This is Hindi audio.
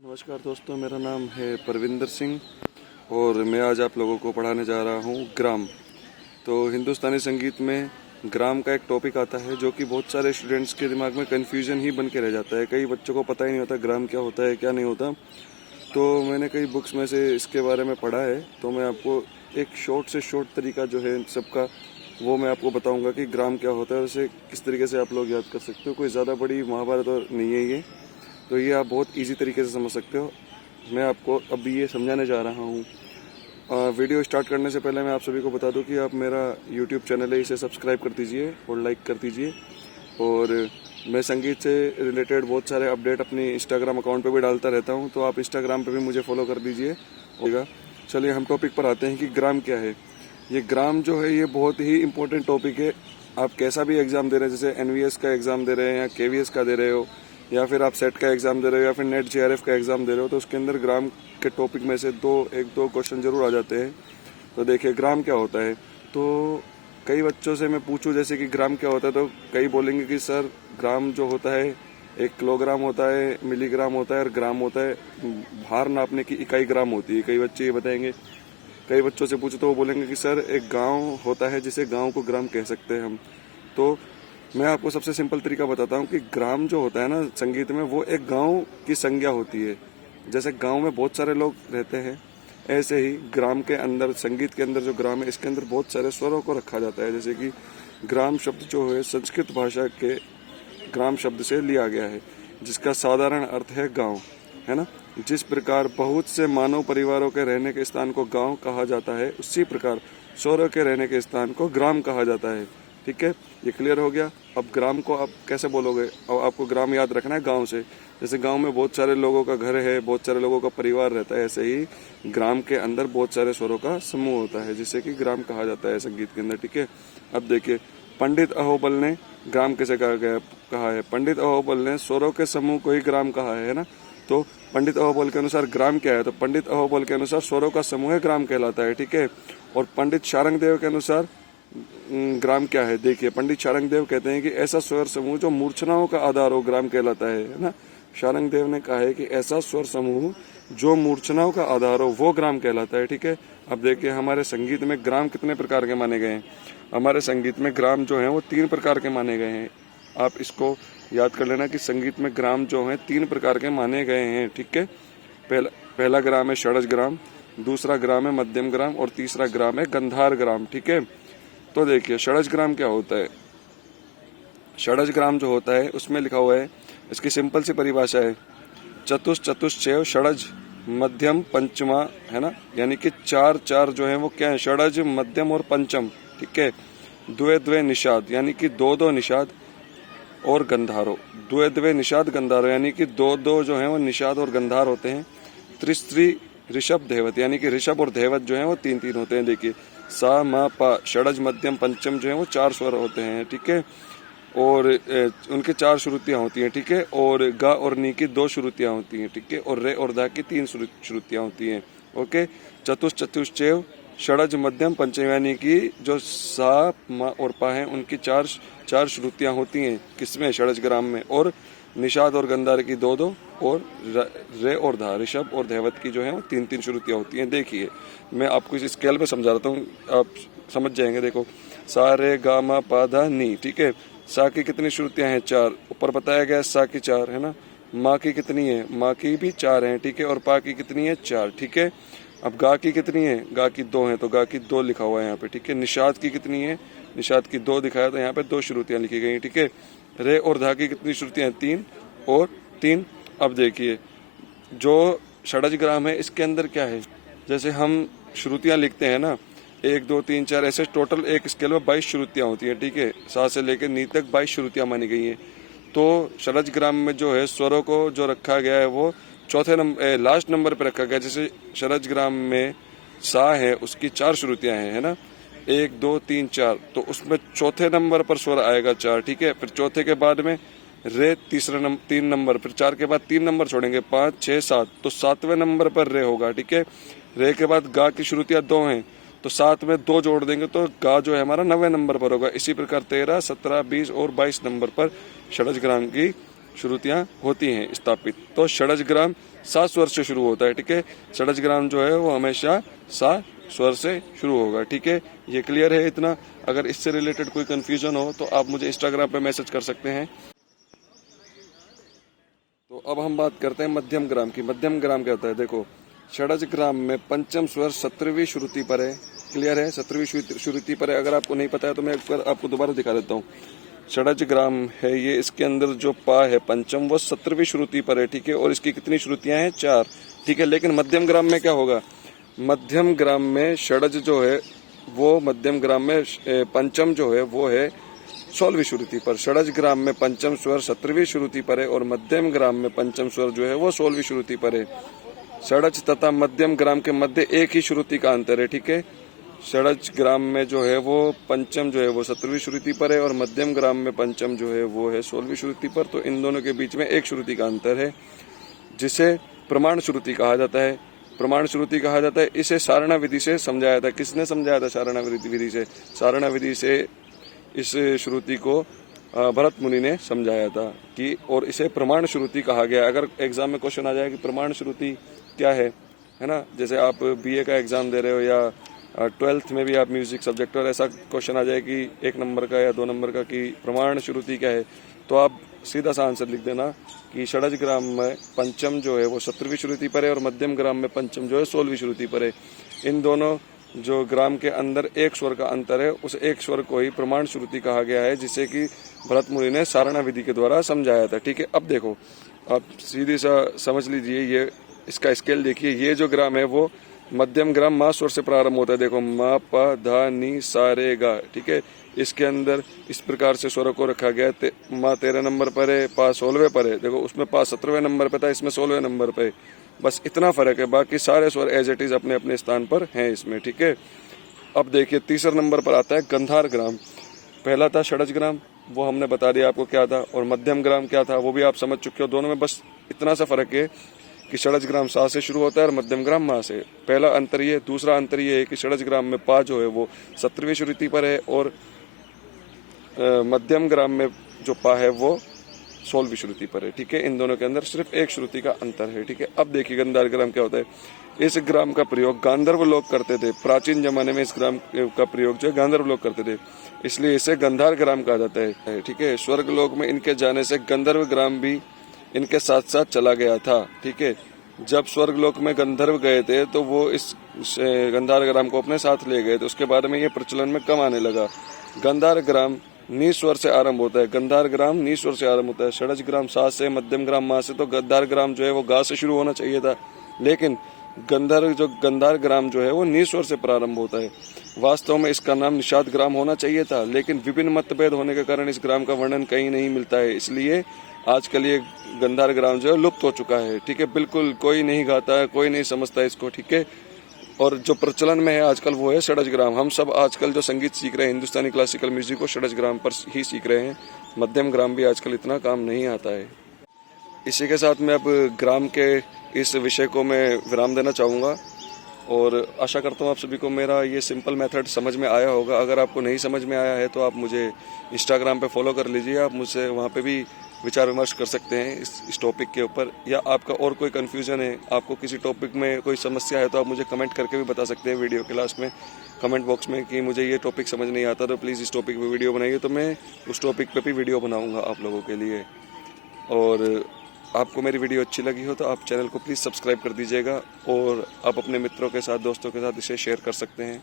नमस्कार दोस्तों, मेरा नाम है परविंदर सिंह और मैं आज आप लोगों को पढ़ाने जा रहा हूँ ग्राम। तो हिंदुस्तानी संगीत में ग्राम का एक टॉपिक आता है जो कि बहुत सारे स्टूडेंट्स के दिमाग में कन्फ्यूजन ही बन के रह जाता है। कई बच्चों को पता ही नहीं होता ग्राम क्या होता है क्या नहीं होता। तो मैंने कई बुक्स में से इसके बारे में पढ़ा है, तो मैं आपको एक शॉर्ट से शॉर्ट तरीका जो है सबका वो मैं आपको बताऊंगा कि ग्राम क्या होता है, उसे किस तरीके से आप लोग याद कर सकते हो। कोई ज़्यादा बड़ी महाभारत और नहीं है ये, तो ये आप बहुत इजी तरीके से समझ सकते हो। मैं आपको अभी ये समझाने जा रहा हूँ। वीडियो स्टार्ट करने से पहले मैं आप सभी को बता दूं कि आप मेरा यूट्यूब चैनल है, इसे सब्सक्राइब कर दीजिए और लाइक कर दीजिए। और मैं संगीत से रिलेटेड बहुत सारे अपडेट अपनी इंस्टाग्राम अकाउंट पे भी डालता रहता हूँ, तो आप इंस्टाग्राम पे भी मुझे फॉलो कर दीजिए। होगा। चलिए हम टॉपिक पर आते हैं कि ग्राम क्या है। ये ग्राम जो है ये बहुत ही इंपॉर्टेंट टॉपिक है। आप कैसा भी एग्ज़ाम दे रहे हैं, जैसे एनवीएस का एग्ज़ाम दे रहे हैं या केवीएस का दे रहे हो, या फिर आप सेट का एग्ज़ाम दे रहे हो या फिर नेट जेआरएफ का एग्ज़ाम दे रहे हो, तो उसके अंदर ग्राम के टॉपिक में से एक दो क्वेश्चन जरूर आ जाते हैं। तो देखिए ग्राम क्या होता है। तो कई बच्चों से मैं पूछूं जैसे कि ग्राम क्या होता है, तो कई बोलेंगे कि सर ग्राम जो होता है 1 किलोग्राम होता है, मिलीग्राम होता है और ग्राम होता है, भार नापने की इकाई ग्राम होती है। कई बच्चे ये बताएंगे। कई बच्चों से पूछो तो वो बोलेंगे कि सर एक गांव होता है जिसे गांव को ग्राम कह सकते हैं हम। तो मैं आपको सबसे सिंपल तरीका बताता हूँ कि ग्राम जो होता है ना संगीत में, वो एक गांव की संज्ञा होती है। जैसे गांव में बहुत सारे लोग रहते हैं, ऐसे ही ग्राम के अंदर, संगीत के अंदर जो ग्राम है, इसके अंदर बहुत सारे स्वरों को रखा जाता है। जैसे कि ग्राम शब्द जो है संस्कृत भाषा के ग्राम शब्द से लिया गया है, जिसका साधारण अर्थ है गांव, है ना। जिस प्रकार बहुत से मानव परिवारों के रहने के स्थान को गांव कहा जाता है, उसी प्रकार स्वरों के रहने के स्थान को ग्राम कहा जाता है। ठीक है, ये क्लियर हो गया। अब ग्राम को आप कैसे बोलोगे, अब आपको ग्राम याद रखना है गांव से। जैसे गांव में बहुत सारे लोगों का घर है, बहुत सारे लोगों का परिवार रहता है, ऐसे ही ग्राम के अंदर बहुत सारे स्वरों का समूह होता है, जिसे कि ग्राम कहा जाता है संगीत के अंदर। ठीक है, अब देखिए पंडित अहोबल ने ग्राम कैसे कहा है। पंडित अहोबल ने स्वरों के समूह को ही ग्राम कहा है ना। तो पंडित अहोबल के अनुसार ग्राम क्या है, तो पंडित अहोबल के अनुसार स्वरों का समूह ग्राम कहलाता है। ठीक है, और पंडित शारंगदेव के अनुसार ग्राम क्या है। देखिए पंडित शारंगदेव कहते हैं कि ऐसा स्वर समूह जो मूर्छनाओं का आधार हो ग्राम कहलाता है ना। शारंगदेव ने कहा है कि ऐसा स्वर समूह जो मूर्छनाओं का आधार हो वो ग्राम कहलाता है। ठीक है, अब देखिए हमारे संगीत में ग्राम कितने प्रकार के माने गए हैं। हमारे संगीत में ग्राम जो है वो 3 प्रकार के माने गए हैं। आप इसको याद कर लेना कि संगीत में ग्राम जो है 3 प्रकार के माने गए हैं। ठीक है, पहला ग्राम है षडज ग्राम, दूसरा ग्राम है मध्यम ग्राम और तीसरा ग्राम है गंधार ग्राम। ठीक है, तो देखिए षडज ग्राम क्या होता है। षडज ग्राम जो होता है उसमें लिखा हुआ है, इसकी सिंपल सी परिभाषा है, चतुश्चैव षडज मध्यम पंचमा, है ना। यानी कि 4 जो है वो क्या है, षडज मध्यम और पंचम। ठीक है, द्वे द्वे निषाद यानी कि 2 निषाद और गंधारो, द्वे द्वे निषाद गंधारो यानी कि 2 जो है वो निषाद और गंधार होते हैं। त्रिस्त्री ऋषभ धेवत यानी कि ऋषभ और धेवत जो है वो 3 होते हैं। देखिए सा म पा षडज मध्यम पंचम जो है वो 4 स्वर होते हैं। ठीक है, और उनके 4 श्रुतियां होती हैं। ठीक है, और गा और नी की 2 श्रुतियां होती हैं। ठीक है, और रे और धा की 3 श्रुतियां होती हैं। ओके, चतुश्चैव षडज मध्यम पंचम यानी कि जो सा म और पा है उनकी 4 श्रुतियां होती हैं किसमें, षडज ग्राम में। और निषाद और गंधार की 2 और रे और धा ऋषभ और धेवत की जो है वो 3 श्रुतियां होती हैं। देखिए मैं आपको इस स्केल पे समझा रहा हूँ, आप समझ जाएंगे। देखो सा रे गा मा पा धा नी। ठीक है, सा की कितनी श्रुतियां हैं, 4। ऊपर बताया गया सा की 4 है ना। माँ की कितनी है, माँ की भी 4 हैं। ठीक है, और पा की कितनी है, 4। ठीक है, अब गा की कितनी है, गा की 2 है, तो गा की 2 लिखा हुआ है यहाँ पे। ठीक है, निषाद की कितनी है, निषाद की 2 दिखाया, तो यहाँ पे 2 श्रुतियां लिखी गई। ठीक है, रे और धा की कितनी श्रुतियां, 3 और 3। अब देखिए जो षडज ग्राम है इसके अंदर क्या है, जैसे हम श्रुतियां लिखते हैं ना, 1 2 3 4 ऐसे टोटल एक स्केल में 22 श्रुतियां होती हैं। ठीक है, सा से लेकर नी तक 22 श्रुतियां मानी गई हैं। तो षडज ग्राम में जो है स्वरों को जो रखा गया है वो चौथे नंबर लास्ट नंबर पर रखा गया। जैसे षडज ग्राम में सा है उसकी 4 श्रुतियां हैं, है ना, 1 2 3 4, तो उसमें चौथे नंबर पर स्वर आएगा 4। ठीक है, फिर चौथे के बाद में रे 3 नंबर, फिर 4 के बाद 3 नंबर छोड़ेंगे, 5 6 7, तो 7वें नंबर पर रे होगा। ठीक है, रे के बाद गा की श्रुतियां 2 हैं, तो 7 में 2 जोड़ देंगे तो गा जो है हमारा 9वें नंबर पर होगा। इसी प्रकार 13 17 20 और 22 नंबर पर षडज ग्राम की श्रुतियाँ होती हैं स्थापित। तो षडज ग्राम 7 स्वर से शुरू होता है, ठीक है। षडज ग्राम जो है वो हमेशा 7 स्वर से शुरू होगा, ठीक है। ये क्लियर है इतना। अगर इससे रिलेटेड कोई कंफ्यूजन हो तो आप मुझे इंस्टाग्राम पे मैसेज कर सकते हैं। तो अब हम बात करते हैं मध्यम ग्राम की। मध्यम ग्राम क्या होता है? देखो, षडज ग्राम में पंचम स्वर 17वीं श्रुति पर है। क्लियर है? 17वीं श्रुति पर है। अगर आपको नहीं पता है तो मैं एक बार आपको दोबारा दिखा देता हूँ। षडज ग्राम है ये, इसके अंदर जो पा है पंचम वो 17वीं श्रुति पर है, ठीक है। और इसकी कितनी श्रुतियां हैं? 4, ठीक है। लेकिन मध्यम ग्राम में क्या होगा? मध्यम ग्राम में षडज जो है वो मध्यम ग्राम में पंचम जो है वो है 16वीं श्रुति पर। षडज ग्राम में पंचम स्वर 17वीं श्रुति पर है और मध्यम ग्राम में पंचम स्वर जो है वो 16वीं श्रुति पर है। षडज तथा मध्यम ग्राम के मध्य एक ही श्रुति का अंतर है, ठीक है। षडज ग्राम में जो है वो पंचम जो है वो 17वीं श्रुति पर है और मध्यम ग्राम में पंचम जो है वो है 16वीं श्रुति पर। तो इन दोनों के बीच में एक श्रुति का अंतर है, जिसे प्रमाण श्रुति कहा जाता है। प्रमाण श्रुति कहा जाता है। इसे सारणा विधि से समझाया था। किसने समझाया था? सारणा विधि से। सारणा विधि से इस श्रुति को भरत मुनि ने समझाया था कि, और इसे प्रमाण श्रुति कहा गया। अगर एग्जाम में क्वेश्चन आ जाए कि प्रमाण श्रुति क्या है ना, जैसे आप बीए का एग्जाम दे रहे हो या 12th में भी आप म्यूजिक सब्जेक्ट और ऐसा क्वेश्चन आ जाए कि 1 नंबर का या 2 नंबर का कि प्रमाण श्रुति क्या है, तो आप सीधा सा आंसर लिख देना कि षडज ग्राम में पंचम जो है वो 17वीं श्रुति पर है और मध्यम ग्राम में पंचम जो है 16वीं श्रुति पर है। इन दोनों जो ग्राम के अंदर एक स्वर का अंतर है, उस एक स्वर को ही प्रमाण श्रुति कहा गया है, जिसे कि भरत मुनि ने सारणा विधि के द्वारा समझाया था, ठीक है। अब देखो, आप सीधी सा समझ लीजिए, ये इसका स्केल देखिए। ये जो ग्राम है वो मध्यम ग्राम मा स्वर से प्रारंभ होता है। देखो, मा पा धा नी सा रे गा, ठीक है। इसके अंदर इस प्रकार से स्वरों को रखा गया है। मा 13 नंबर पर है, पा 16वें पर है। देखो, उसमें पा 17वें नंबर पे था, इसमें 16वें नंबर पे। बस इतना फर्क है, बाकी सारे स्वर एज इट इज अपने अपने स्थान पर हैं इसमें, ठीक है। अब देखिए, तीसरे नंबर पर आता है गंधार ग्राम। पहला था षडज ग्राम, वो हमने बता दिया आपको क्या था, और मध्यम ग्राम क्या था वो भी आप समझ चुके हो। दोनों में बस इतना सा फर्क है कि षडज ग्राम सा से शुरू होता है और मध्यम ग्राम मा से। पहला अंतर ये। दूसरा अंतर ये है कि षडज ग्राम में पा जो है वो 17वीं श्रुति पर है और मध्यम ग्राम में जो पा है वो 16वीं श्रुति पर है, ठीक है। इन दोनों के अंदर सिर्फ एक श्रुति का अंतर है, ठीक है। अब देखिए गंधार ग्राम क्या होता है। इस ग्राम का प्रयोग गांधर्व लोग करते थे। प्राचीन जमाने में इस ग्राम का प्रयोग जो है गांधर्व लोग करते थे, इसलिए इसे गंधार ग्राम कहा जाता है, ठीक है। स्वर्ग लोक में इनके जाने से गंधर्व ग्राम भी इनके साथ साथ चला गया था, ठीक है। जब स्वर्ग लोक में गंधर्व गए थे तो वो इस गंधार ग्राम को अपने साथ ले गए थे। उसके बाद में ये प्रचलन में कम आने लगा। गंधार ग्राम नी स्वर से आरंभ होता है। गंधार ग्राम नी स्वर से आरंभ होता है। षडज ग्राम सा से, मध्यम ग्राम मा से। तो गंधार ग्राम जो है वो गा से शुरू होना चाहिए था, लेकिन गंधार ग्राम जो है वो नी स्वर से प्रारंभ होता है। वास्तव में इसका नाम निषाद ग्राम होना चाहिए था, लेकिन विभिन्न मतभेद होने के कारण इस ग्राम का वर्णन कहीं नहीं मिलता है, इसलिए आजकल ये गंधार ग्राम जो है लुप्त हो चुका है, ठीक है। बिल्कुल कोई नहीं गाता है, कोई नहीं समझता है इसको, ठीक है। और जो प्रचलन में है आजकल वो है षडज ग्राम। हम सब आजकल जो संगीत सीख रहे हैं, हिंदुस्तानी क्लासिकल म्यूजिक को षडज ग्राम पर ही सीख रहे हैं। मध्यम ग्राम भी आजकल इतना काम नहीं आता है। इसी के साथ मैं अब ग्राम के इस विषय को मैं विराम देना चाहूँगा और आशा करता हूँ आप सभी को मेरा ये सिंपल मेथड समझ में आया होगा। अगर आपको नहीं समझ में आया है तो आप मुझे इंस्टाग्राम पे फॉलो कर लीजिए। आप मुझसे वहाँ पे भी विचार विमर्श कर सकते हैं इस टॉपिक के ऊपर, या आपका और कोई कन्फ्यूजन है, आपको किसी टॉपिक में कोई समस्या है तो आप मुझे कमेंट करके भी बता सकते हैं वीडियो के लास्ट में कमेंट बॉक्स में कि मुझे ये टॉपिक समझ नहीं आता, तो प्लीज़ इस टॉपिक पे वीडियो बनाइए। तो मैं उस टॉपिक पे भी वीडियो बनाऊँगा आप लोगों के लिए। और आपको मेरी वीडियो अच्छी लगी हो तो आप चैनल को प्लीज़ सब्सक्राइब कर दीजिएगा और आप अपने मित्रों के साथ, दोस्तों के साथ इसे शेयर कर सकते हैं।